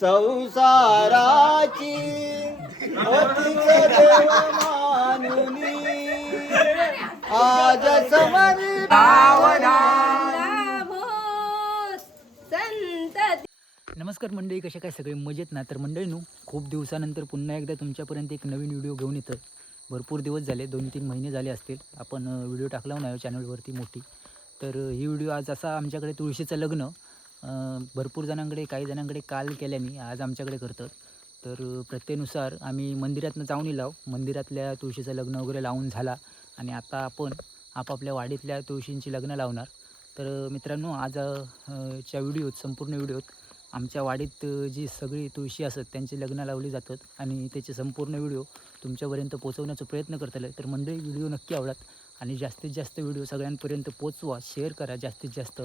संसाराची देव मानुनी. आज संत नमस्कार मंडळी कशा काय सगळे? मजेत ना? तर मंडळीनो खूप दिवसानंतर पुन्हा एकदा तुमच्यापर्यंत एक नवीन व्हिडिओ घेऊन येतं भरपूर दिवस झाले दोन तीन महिने झाले असतील. आपण व्हिडिओ टाकला नाही चॅनलवरती मोठी. तर ही व्हिडिओ आज असा आमच्याकडे तुळशीचं लग्न. भरपूर जणांकडे काही जणांकडे काल केल्याने आज आमच्याकडे करतात. तर प्रत्येनुसार प्रथेनुसार आम्ही मंदिरातनं जाऊन येलो मंदिरातल्या तुळशीचं लग्न वगैरे लावून झाला. आणि आता आपण आपापल्या वाडीतल्या तुळशींची लग्न लावणार. तर मित्रांनो आज च्या व्हिडिओत संपूर्ण व्हिडिओत आमच्या वाडीत जी सगळी तुळशी असत त्यांची लग्न लावली जातात. आणि त्याचे संपूर्ण व्हिडिओ तुमच्यापर्यंत पोहोचवण्याचा प्रयत्न करतले. तर मंडळी व्हिडिओ नक्की आवडत आणि जास्तीत जास्त व्हिडिओ सगळ्यांपर्यंत पोचवा शेअर करा जास्तीत जास्त.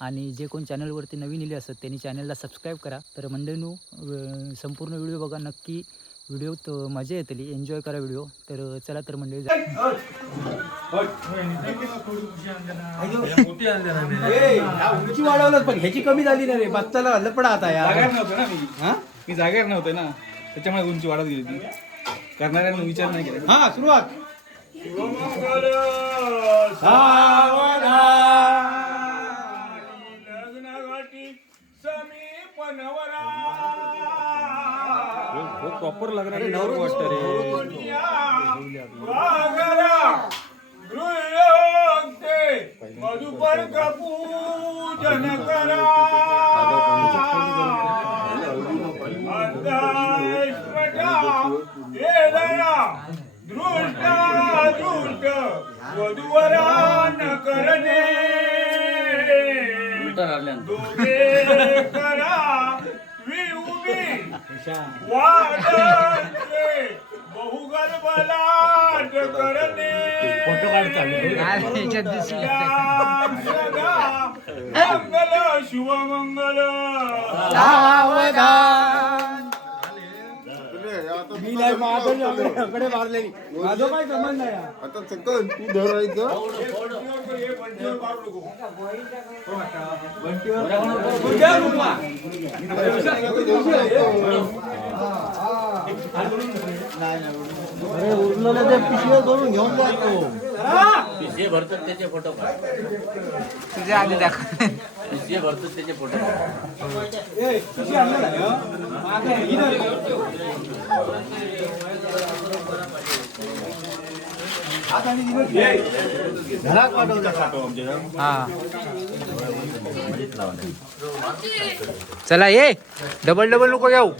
आणि जे कोण चॅनलवरती नवीन इले असत त्यांनी चॅनलला सबस्क्राईब करा. तर मंडळीनू संपूर्ण व्हिडिओ बघा नक्की व्हिडिओत मजा येतली. एन्जॉय करा व्हिडिओ. तर चला तर मंडळी जा- उंची वाढवलं पण ह्याची कमी झाली ना रे बच्चाला लपडा आता जागार यार नव्हतं. ना मी हा मी जागेवर नव्हते ना त्याच्यामुळे उंची वाढत गेली ती करणाऱ्यांना विचार नाही केला हा सुरुवात प्रॉपर लागणार वाटतं रे. मधुपर पूजन करा. दृष्ट दृष्ट वधुवरान करणे. वादचे बहुगर्भलाट करणे मंगल शिवमंगल मी नाही माझ्याकडे मारलेली माझं काय संबंध नाही. आता चक्कन तू धरायचं? अरे उरलेलं ते पिशव्या करून घेऊन जातो जे भरतात त्याचे फोटो तुझ्या आधी दाखव. जे भरतात त्याचे फोटो हं? हा चला ये. डबल डबल नको येऊ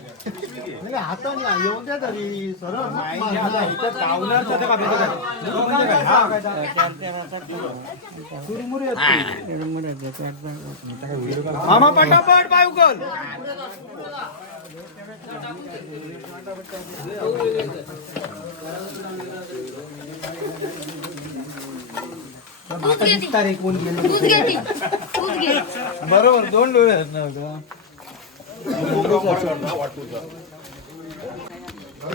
नाही, हाताने येऊ द्या तरी सरळ. इथं? लोकं म्हणजे काय? हा. मामा पटापट पाय उकल आता दिसता रे कोण गेलं दूध. दूध बरोबर दोन डोळे आहेत ना का?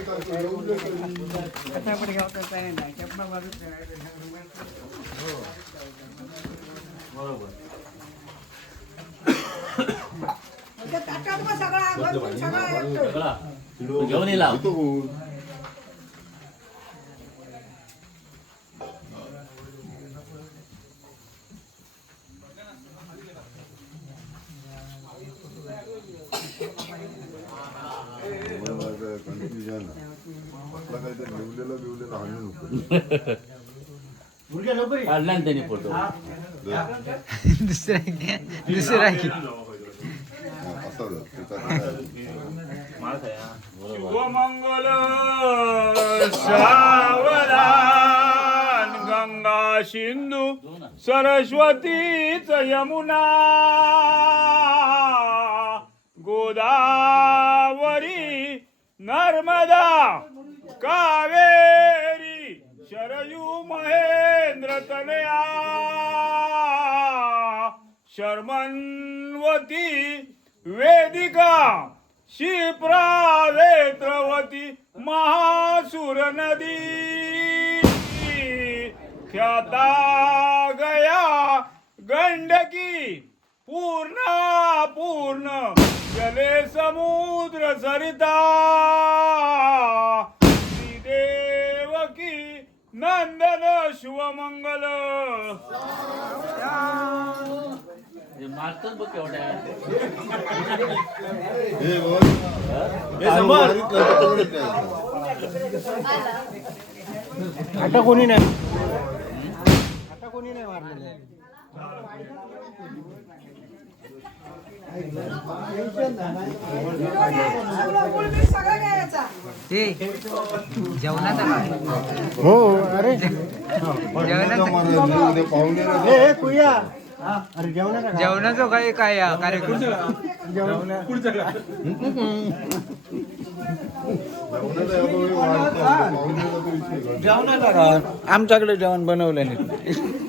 सगळा घेऊन येला तो कन्फ्युजन आपला काहीतरी लिवलेलं बिवलेलं हाणू नको मुलगा लवकर ये. काढला ना त्यांनी फोटो. दुसरा दुसरा की असा शिवमंगल सावधान गंगा सिंधू सरस्वतीच यमुना गोदावरी नर्मदा कावेरी महेंद्र शर्मन्वती वेदिका शिप्रावेत्रवती महासुर नदी ख्याता गया गंडकी पूर्ण पूर्ण जले समुद्र सरिता। नंदन शुभमंगल. हे मारतात बघ केवढ्या. आता कोणी नाही? आता कोणी नाही मारलेलं? हो अरे. जेवणाचं कुया. काय काय कार्यक्रम? जेवणा जेवणाचं आमच्याकडे जेवण बनवलं नाही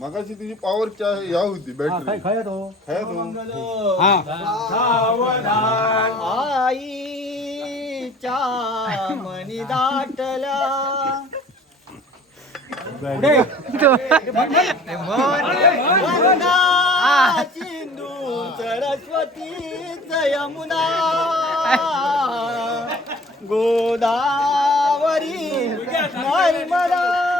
मगाशी तुझी पॉवर ह्या होती बॅटरी खाय तो? है. तो आईच्या मनी दाटल्या सिंधू सरस्वती यमुना. गोदावरी नर्मदा.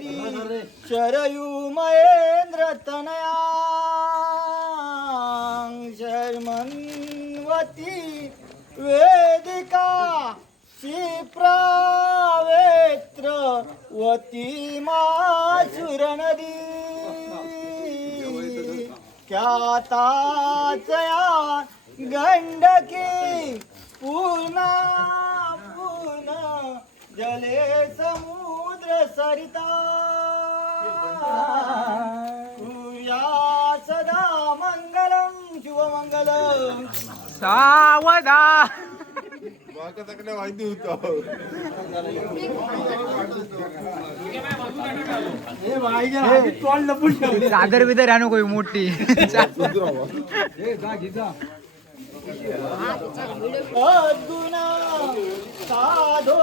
कावेरी शरयू महेंद्र तनया शर्मन्वती वेदिका क्षिप्रावेत्र वती मासुर नदी. ख्याताचया गंडकी पूर्णा पूर्ण जले सरिता। सदा मंगलम शुभमंगलम। सावधान माका सगळ्या माहिती होतं चादर बिदर आणू कोई मोठी? साधो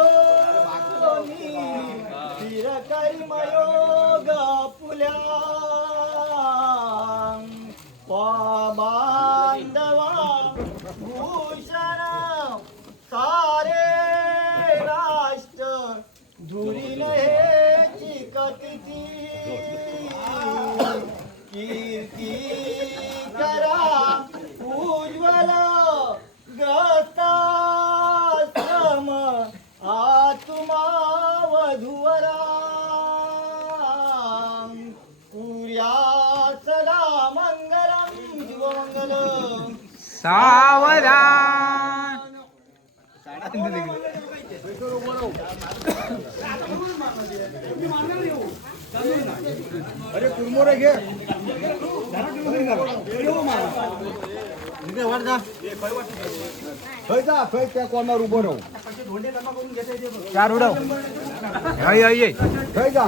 सावधान अरे कुरमोरे घे इकडे वर जा खय जा खय त्या कोणावर उभं राहू चार उडव हय हय हय. खय जा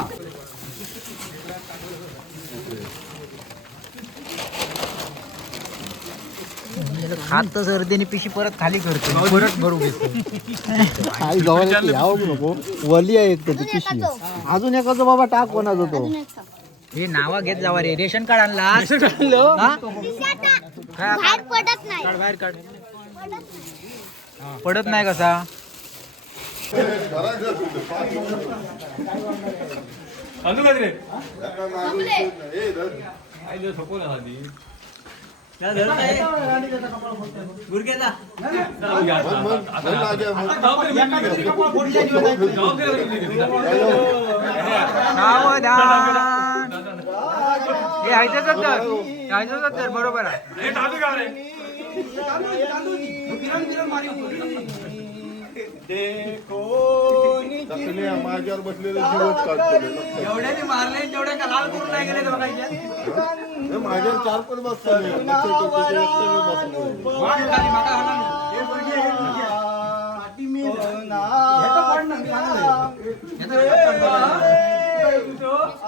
खात सर्दीने पिशी परत खाली करतो. परत भरू घेतो. आई जवळ यावं नको. वली आहे एक त्याची पिशवी अजून एकाचं बाबा टाक कोणाचा तो. हे नावा घेत जावा रे. रेशन कार्ड आणला हा? बाहेर पडत नाही. काढ बाहेर काढ. पडत नाही. कसा? रे ए, धर. आईला थकवलं आधी मन- मन- मन लागे, मन. सावधान. हे हायचं तर हायचं तर बरोबर आहे. माझ्यावर बसलेले जीवच काढतले एवढ्याने मारले तेवढ्या का लाल करून नाही गेले बघायच्या माझ्यावर चार पण बसतले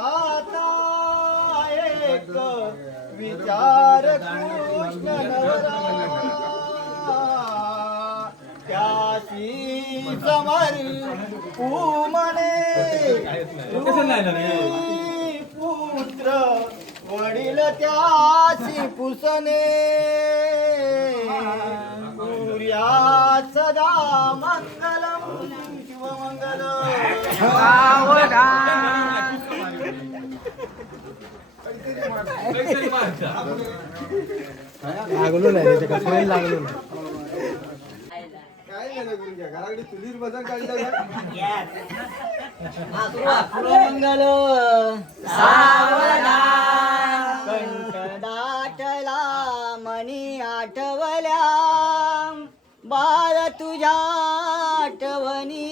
आता एक विचार कृष्ण त्याशी समर म्हणे पुत्र त्याशी पुसणे. सूर्या सदा मंगलम शिवमंगल. लागलो नाही त्याच्या कसं लागलो मंगल कंठ आठवणी.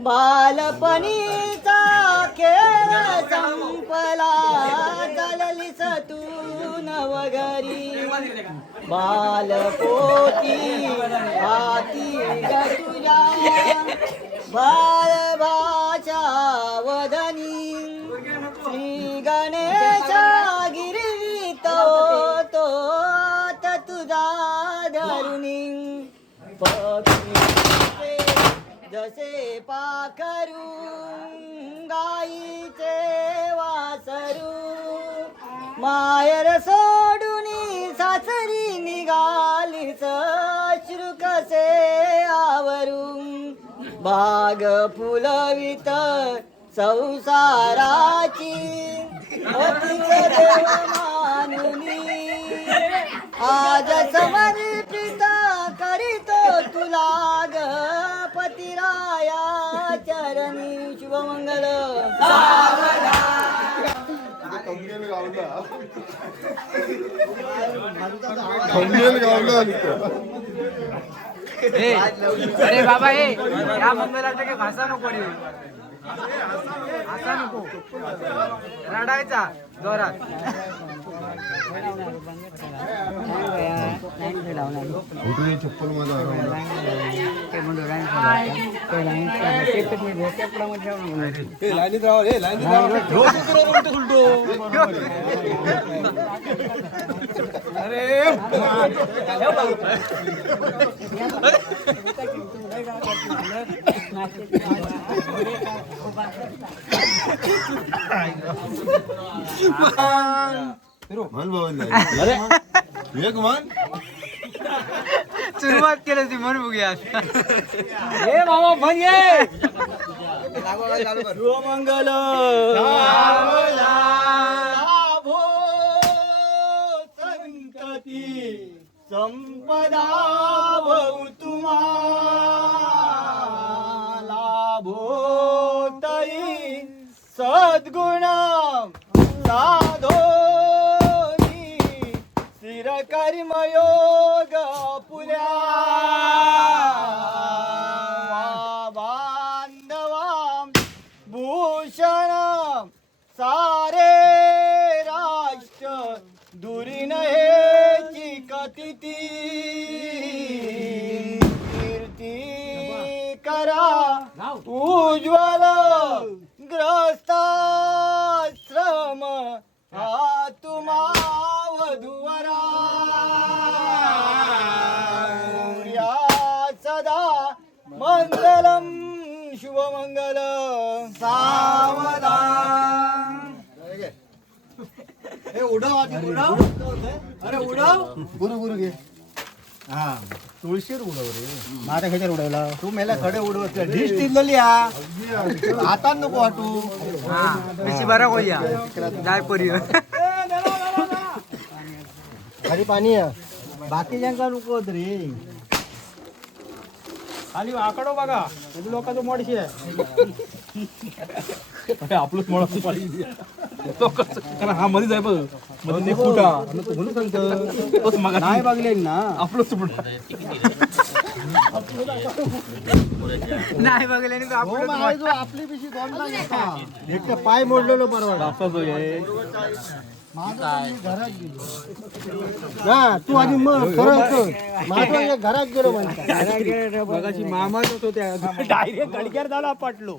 बालपणीचा खेळ संपला. चाललीस तू नवघरी. बालपोती हाती ग तुझ्या. बालभाषा वद जसे पाखरू गाईचे वासरू मायर सोडून सासरी निघाली अश्रू कसे आवरून? बाग फुलवित संसाराची देव मानुनी आज समर्पित करीतो तुला ग. సత్యారణి శుభమంగళ తంగేలు కావాలా తంగేలు కావాలా अरे बाबा हे या मंगलाचा काही भाषा नको रे. असा नको. रडायचा जोरात. चप्पल माझा मन भवन नाही एक मन सुरुवात केली ती म्हण बघूया की संपदा तुम्हाला भोतई। सद्गुण साधो स्थिर कर्मयोग पुल्या कथिती कीर्ती करा. उज्ज्वल ग्रस्ताश्रम हा तुम्हा वधुवरा या सदा मंगलम शुभमंगल. सावधान. हे उडव आधी उडव. अरे उडव. गुरु गुरु घे हा तुळशीर उडव रे माझ्या ह्याच्यावर उडवला तू मेला खडे उडवत डिश हा आता नको वाटू बेशी बरा होया जाय परी खाली पाणी आहे बाकीच्यांका नको होत रे खाली आकडो बघा लोकांचं मोडशी आहे आपलंच म्हणून पाहिजे कारण हा मध्ये जाय बघ. मध्ये एक फुटा म्हणून सांगतो तोच मग नाही बघले ना. आपलंच फुटा नाही बघले आणि हो, आहे आपली पिशी पाय मोडलेलो परवा माझं मी घरात गेलो. ना तू आधी मग सरळ कर. माझं म्हणजे घरात गेलो म्हणता मामाच होतो त्या डायरेक्ट गडक्यार झाला पाटलो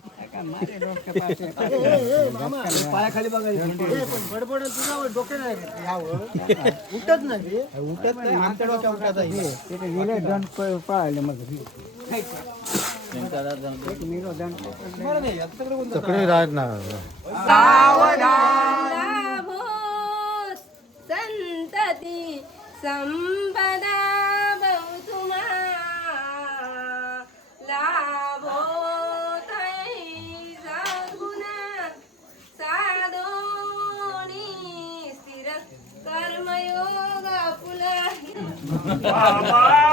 पायाखाली बडबड तुझा नाही यावं उठत नाही उठत नाही आमच्या डोक्या उठत आहे दंड मग राहत ना संतती संपदा बहुतुमा लाभो বাবা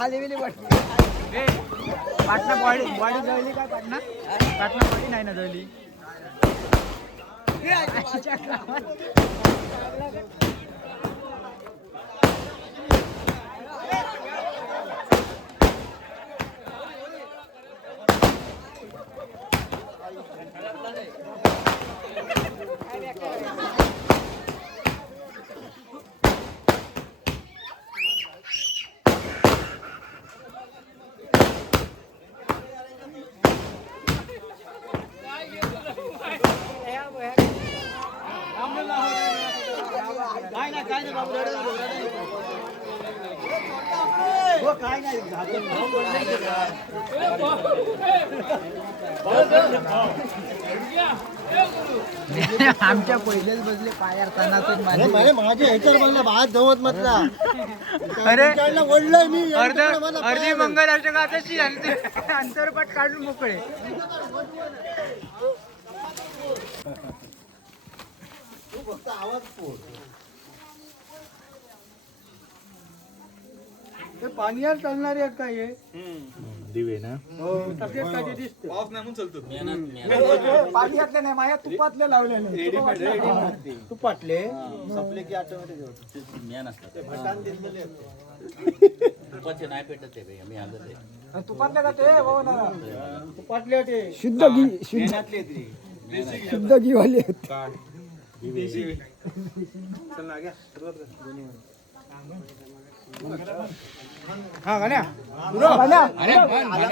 काय वाकडी पाटणा बॉडी बॉडी जळली काय पाटणा पाटणा बॉडी नाही ना जळली आमच्या पहिलेच बसले पायार म्हणे माझ्या ह्याच्यावर म्हणलं भात जवत म्हटला. अरे ओढलंय मी अर्ध अर्धी. मंगल अष्टकाची अंतरपट काढून मोकळे. तू फक्त आवाज पोड ते पाण्यावर चालणारे आहेत काय हे? दिवे ना? हो, तसेच काय ते दिसतं. मेहनत पाण्यातले नाही माझ्या तुपातले लावलेले तुपातले. संपले की ऑटोमॅटिक मेन असतात भटान दिसलेले आहेत. तुपाचे नाही पेटत ते मी आलं ते तुपातले का ते? हो ना. तुपातले ते. शुद्ध घी ते. शुद्ध घी. वाले हा गाण्या. माझी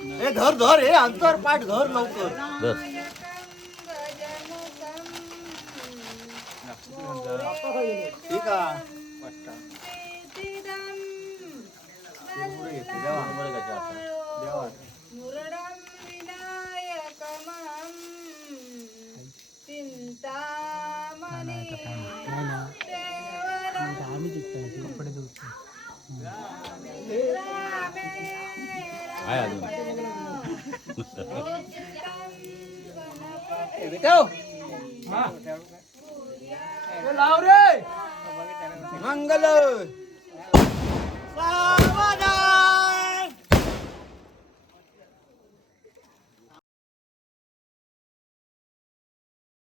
हा. ए धर धर हे अंतर पाठ धर लवकर. ठीक आहे.